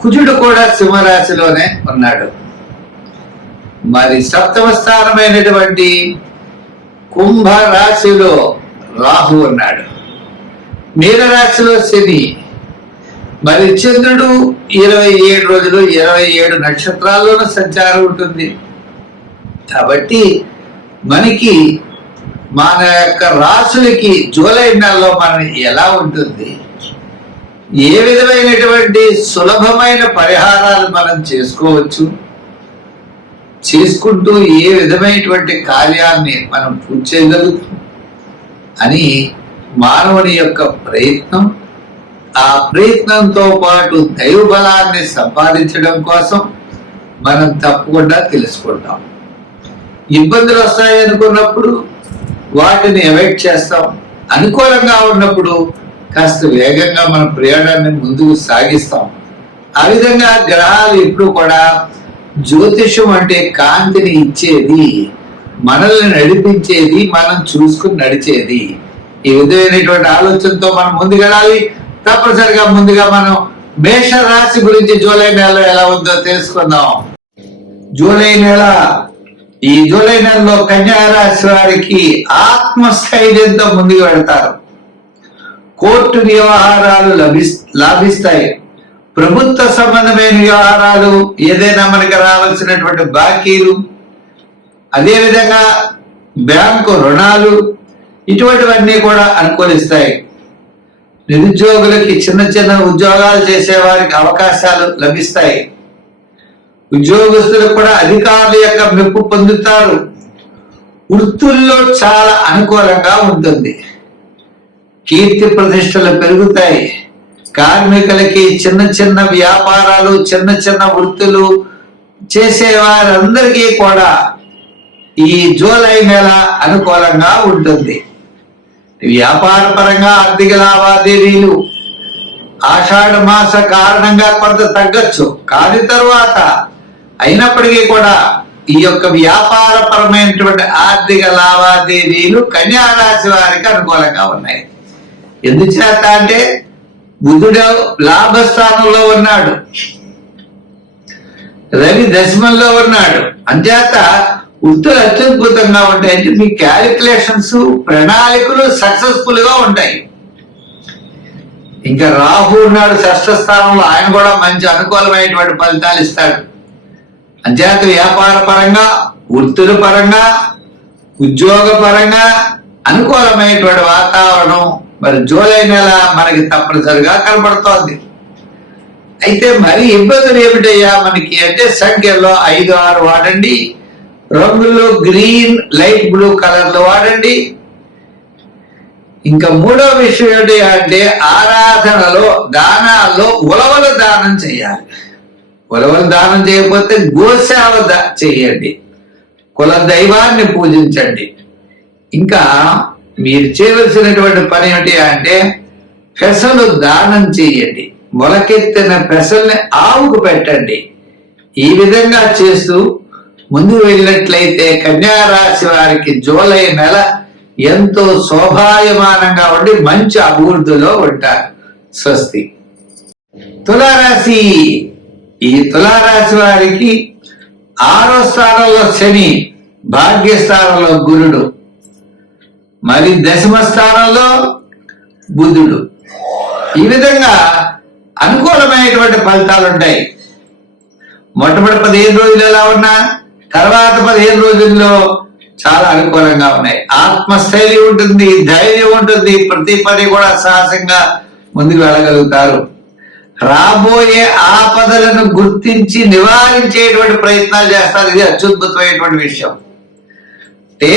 కుజుడు కూడా సింహరాశిలోనే ఉన్నాడు. మరి సప్తమ స్థానమైనటువంటి కుంభ రాశిలో రాహు ఉన్నాడు. మీనరాశిలో శని మరి చంద్రుడు ఇరవై ఏడు రోజులు ఇరవై ఏడు నక్షత్రాల్లోనూ సంచారం ఉంటుంది. కాబట్టి మనకి మన యొక్క రాసులకి జూలై నెలలో మన ఎలా ఉంటుంది? ఏ విధమైనటువంటి సులభమైన పరిహారాలు మనం చేసుకోవచ్చు? చేసుకుంటూ ఏ విధమైనటువంటి కార్యాన్ని మనం పూర్తి చేయగలుగుతాం? అని మానవుని యొక్క ప్రయత్నం ఆ ప్రయత్నంతో పాటు దైవ బలాన్ని సంపాదించడం కోసం మనం తప్పకుండా తెలుసుకుంటాం. ఇబ్బందులు వస్తాయి అనుకున్నప్పుడు వాటిని అవాయిడ్ చేస్తాం. అనుకూలంగా ఉన్నప్పుడు కాస్త వేగంగా మన ప్రయాణాన్ని ముందుకు సాగిస్తాం. ఆ విధంగా గ్రహాలు ఎప్పుడు కూడా జ్యోతిషం అంటే కాంతిని ఇచ్చేది మనల్ని నడిపించేది మనం చూసుకుని నడిచేది. ఈ విధమైనటువంటి ఆలోచనతో మనం ముందుకెళ్ళాలి తప్పనిసరిగా ముందుగా మనం మేష రాశి గురించి జూలై నెలలో ఎలా ఉందో తెలుసుకుందాం. జూలై నెల ఈ జూలై నెలలో కన్యా రాశి వారికి ఆత్మస్థైర్యంతో ముందుకు వెళ్తారు. కోర్టు వ్యవహారాలు లభి లాభిస్తాయి. ప్రభుత్వ సంబంధమైన వ్యవహారాలు ఏదైనా మనకి రావాల్సినటువంటి బాకీలు అదేవిధంగా బ్యాంకు రుణాలు ఇటువంటివన్నీ కూడా అనుకూలిస్తాయి. నిరుద్యోగులకి చిన్న చిన్న ఉద్యోగాలు చేసే వారికి అవకాశాలు లభిస్తాయి. ఉద్యోగస్తులు కూడా అధికారుల యొక్క మెప్పు పొందుతారు. వృత్తుల్లో చాలా అనుకూలంగా ఉంటుంది. కీర్తి ప్రతిష్టలు పెరుగుతాయి. కార్మికులకి చిన్న చిన్న వ్యాపారాలు చిన్న చిన్న వృత్తులు చేసే వారందరికీ కూడా ఈ జూలై నెల అనుకూలంగా ఉంటుంది. వ్యాపార పరంగా ఆర్థిక లావాదేవీలు ఆషాఢ మాస కారణంగా కొంత తగ్గచ్చు. కాని తరువాత అయినప్పటికీ కూడా ఈ యొక్క వ్యాపార పరమైనటువంటి ఆర్థిక లావాదేవీలు కన్యా రాశి వారికి అనుకూలంగా ఉన్నాయి. ఎందుచేత అంటే బుధుడు లాభస్థానంలో ఉన్నాడు. రవి దశమంలో ఉన్నాడు. అంచేత వృత్తులు అత్యద్భుతంగా ఉంటాయి అంటే మీ క్యాలిక్యులేషన్స్ ప్రణాళికలు సక్సెస్ఫుల్గా ఉంటాయి. ఇంకా రాహు ఉన్నాడు షష్ఠ స్థానంలో ఆయన కూడా మంచి అనుకూలమైనటువంటి ఫలితాలు ఇస్తాడు. అంచేత వ్యాపార పరంగా వృత్తుల పరంగా ఉద్యోగ పరంగా అనుకూలమైనటువంటి వాతావరణం మరి జూలై నెల మనకి తప్పనిసరిగా కనబడుతోంది. అయితే మరి ఇబ్బందులు ఏమిటయ్యా మనకి అంటే సంఖ్యలో ఐదు ఆరు వాడండి. రంగుల్లో గ్రీన్ లైట్ బ్లూ కలర్లు వాడండి. ఇంకా మూడో విషయం ఏంటి అంటే ఆరాధనలో దానాల్లో ఉలవల దానం చేయాలి. ఉలవల దానం చేయకపోతే గోసేవ చేయండి. కుల దైవాన్ని పూజించండి. ఇంకా మీరు చేయవలసినటువంటి పని ఏమిటి అంటే పెసలు దానం చేయండి. మొలకెత్తిన పెసల్ని ఆవుకు పెట్టండి. ఈ విధంగా చేస్తూ ముందు వెళ్ళినట్లయితే కన్యారాశి వారికి జూలై నెల ఎంతో శోభాయమానంగా ఉండి మంచి అభివృద్ధిలో ఉంటారు. స్వస్తి. తులారాశి. ఈ తులారాశి వారికి ఆరో స్థానంలో శని భాగ్యస్థానంలో గురుడు. మరి దశమ స్థానంలో బుద్ధుడు. ఈ విధంగా అనుకూలమైనటువంటి ఫలితాలు ఉంటాయి. మొట్టమొదటి పదిహేను రోజులు ఎలా ఉన్నా తర్వాత పదిహేను రోజుల్లో చాలా అనుకూలంగా ఉన్నాయి. ఆత్మస్థైర్యం ఉంటుంది ధైర్యం ఉంటుంది ప్రతి పని కూడా సాహసంగా ముందుకు వెళ్ళగలుగుతారు. రాబోయే ఆపదలను గుర్తించి నివారించేటువంటి ప్రయత్నాలు చేస్తారు. ఇది అత్యద్భుతమైనటువంటి విషయం. అంటే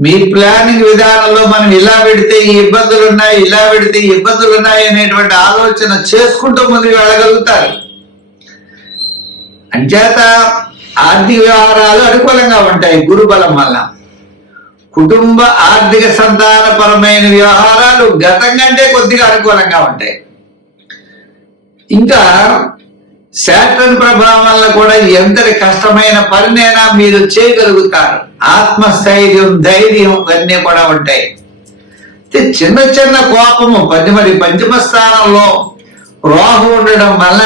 మీ ప్లానింగ్ విధానంలో మనం ఇలా పెడితే ఈ ఇబ్బందులు ఉన్నాయి ఇలా పెడితే ఈ ఇబ్బందులు ఉన్నాయి అనేటువంటి ఆలోచన చేసుకుంటూ ముందుకు వెళ్ళగలుగుతారు. అంచేత ఆర్థిక వ్యవహారాలు అనుకూలంగా ఉంటాయి గురుబలం వల్ల. కుటుంబ ఆర్థిక సంతానపరమైన వ్యవహారాలు గతం కంటే కొద్దిగా అనుకూలంగా ఉంటాయి. ఇంకా శాటన్ ప్రభావం వల్ల కూడా ఎంతటి కష్టమైన పనినైనా మీరు చేయగలుగుతారు. ఆత్మస్థైర్యం ధైర్యం ఇవన్నీ కూడా ఉంటాయి. చిన్న చిన్న కోపము పది మరి పంచమ స్థానంలో రాహు ఉండడం వల్ల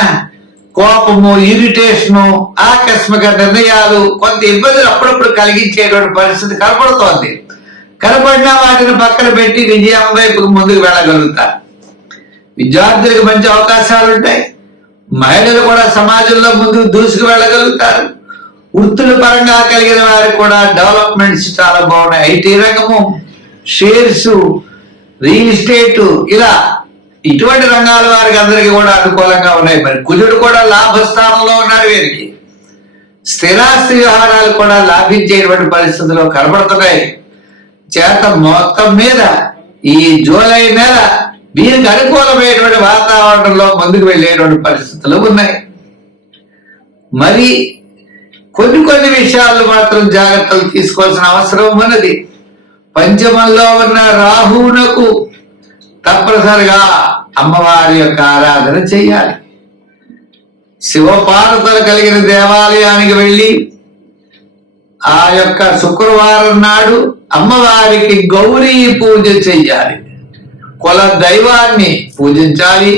కోపము ఇరిటేషను ఆకస్మిక నిర్ణయాలు కొంత ఇబ్బందులు అప్పుడప్పుడు కలిగించేటువంటి పరిస్థితి కనపడుతోంది. కనపడిన వాటిని పక్కన పెట్టి విజయం వైపుకు ముందుకు వెళ్ళగలుగుతారు. విద్యార్థులకు మంచి అవకాశాలు ఉంటాయి మహిళలు కూడా సమాజంలో ముందుకు దూసుకు వెళ్ళగలుగుతారు. వృత్తుల పరంగా కలిగిన వారికి కూడా డెవలప్మెంట్స్ చాలా బాగున్నాయి. ఐటీ రంగము షేర్స్ రియల్ ఎస్టేట్ ఇలా ఇటువంటి రంగాల వారికి అందరికీ కూడా అనుకూలంగా ఉన్నాయి. మరి కుజుడు కూడా లాభస్థానంలో ఉన్నారు వీరికి. స్థిరాస్తి వ్యవహారాలు కూడా లాభించేటువంటి పరిస్థితుల్లో కనబడుతున్నాయి. చేత మొత్తం మీద ఈ జూలై నెల దీనికి అనుకూలమైనటువంటి వాతావరణంలో ముందుకు వెళ్ళేటువంటి పరిస్థితులు ఉన్నాయి. మరి కొన్ని కొన్ని విషయాలు మాత్రం జాగ్రత్తలు తీసుకోవాల్సిన అవసరం ఉన్నది. పంచమంలో ఉన్న రాహువునకు తప్పనిసరిగా అమ్మవారి యొక్క ఆరాధన చేయాలి. శివపార్వతలు కలిగిన దేవాలయానికి వెళ్ళి ఆ యొక్క శుక్రవారం నాడు అమ్మవారికి గౌరీ పూజ చెయ్యాలి. కుల దైవాన్ని పూజించాలి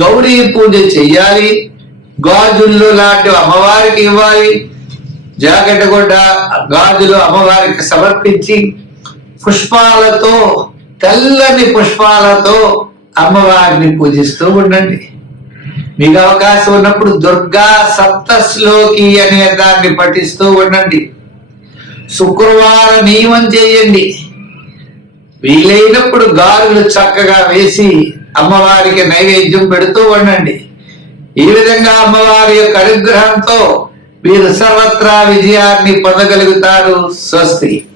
గౌరీ పూజ చెయ్యాలి గాజుల్లో లాంటి అమ్మవారికి ఇవ్వాలి జాకెట్ గుడ్డ గాజులు అమ్మవారికి సమర్పించి పుష్పాలతో తెల్లని పుష్పాలతో అమ్మవారిని పూజిస్తూ ఉండండి. మీకు అవకాశం ఉన్నప్పుడు దుర్గా సప్తశ్లోకి అనే దాన్ని పఠిస్తూ ఉండండి. శుక్రవార నియమం చేయండి. వీలైనప్పుడు గాలులు చక్కగా వేసి అమ్మవారికి నైవేద్యం పెడుతూ ఉండండి. ఈ విధంగా అమ్మవారి యొక్క అనుగ్రహంతో మీరు సర్వత్రా విజయాన్ని పొందగలుగుతారు స్వస్తి.